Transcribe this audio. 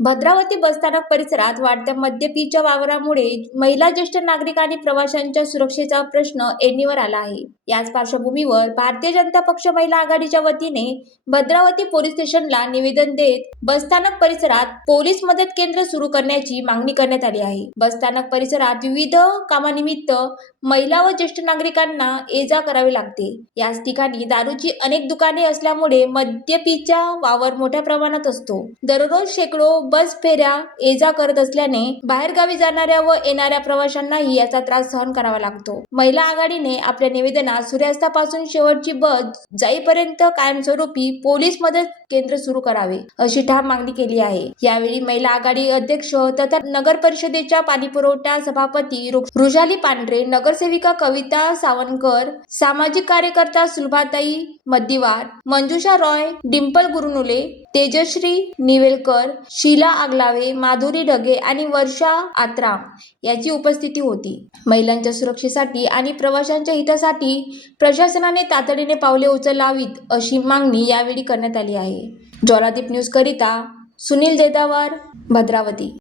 भद्रावती बसस्थानक परिसरात वाढत्या मद्यपीच्या वावरामुळे महिला, ज्येष्ठ नागरिक आणि प्रवाशांच्या सुरक्षेचा प्रश्न ऐरणीवर आला आहे. याच पार्श्वभूमीवर भारतीय जनता पक्ष महिला आघाडीच्या वतीने भद्रावती पोलीस स्टेशनला निवेदन देत बसस्थानक परिसरात पोलीस मदत केंद्र सुरू करण्याची मागणी करण्यात आली आहे. बसस्थानक परिसरात विविध कामानिमित्त महिला व ज्येष्ठ नागरिकांना ये-जा करावी लागते. याच ठिकाणी दारूची अनेक दुकाने असल्यामुळे मद्यपीचा वावर मोठ्या प्रमाणात असतो. दररोज शेकडो बस फेऱ्या ये-जा करत असल्याने बाहेरगावी जाणाऱ्या व येणाऱ्या प्रवाशांनाही याचा त्रास सहन करावा लागतो. महिला आघाडीने आपल्या निवेदनात सूर्यास्तापासून शेवटची बस जाईपर्यंत कायमस्वरूपी पोलीस मदत केंद्र सुरू करावे अशी ठाम मागणी केली आहे. यावेळी महिला आघाडी अध्यक्ष तथा नगर परिषदेच्या पाणीपुरवठा सभापती रुजाली पांढरे, नगरसेविका कविता सावंतकर, सामाजिक कार्यकर्ता सुलभाताई मद्दिवार, मंजुषा रॉय, डिंपल गुरुनुले, तेजश्री निवेलकर, शीला आगलावे, माधुरी ढगे आणि वर्षा आत्राम याची उपस्थिती होती. महिलांच्या सुरक्षेसाठी आणि प्रवाशांच्या हितासाठी प्रशासनाने तातडीने पावले उचलावीत अशी मागणी यावेळी करण्यात आली आहे. ज्वालादीप न्यूज करिता सुनील जेदावार, भद्रावती.